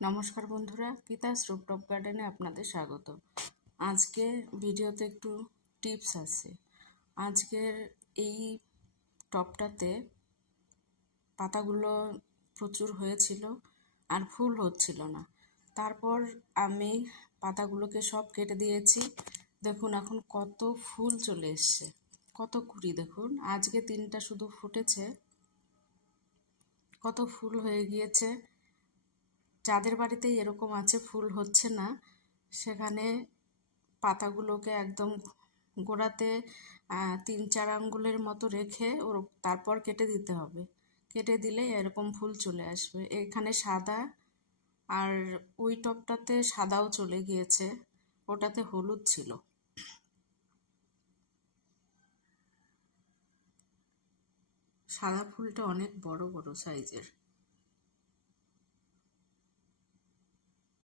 নমস্কার বন্ধুরা, পিতাস রুপটপ গার্ডেনে আপনাদের স্বাগত। আজকে ভিডিওতে একটু টিপস আছে। আজকের এই টবটাতে পাতাগুলো প্রচুর হয়েছিল আর ফুল হচ্ছিল না। তারপর আমি পাতাগুলোকে সব কেটে দিয়েছি। দেখুন এখন কত ফুল চলে এসছে, কত কুড়ি। দেখুন আজকে 3টা শুধু ফুটেছে, কত ফুল হয়ে গিয়েছে। যাদের বাড়িতে এরকম আছে ফুল হচ্ছে না, সেখানে পাতাগুলোকে একদম গোড়াতে 3-4 আঙ্গুলের মতো রেখে ওর তারপর কেটে দিতে হবে। কেটে দিলে এরকম ফুল চলে আসবে। এখানে সাদা, আর ওই টবটাতে সাদাও চলে গিয়েছে, ওটাতে হলুদ ছিল। সাদা ফুলটা অনেক বড় বড় সাইজের।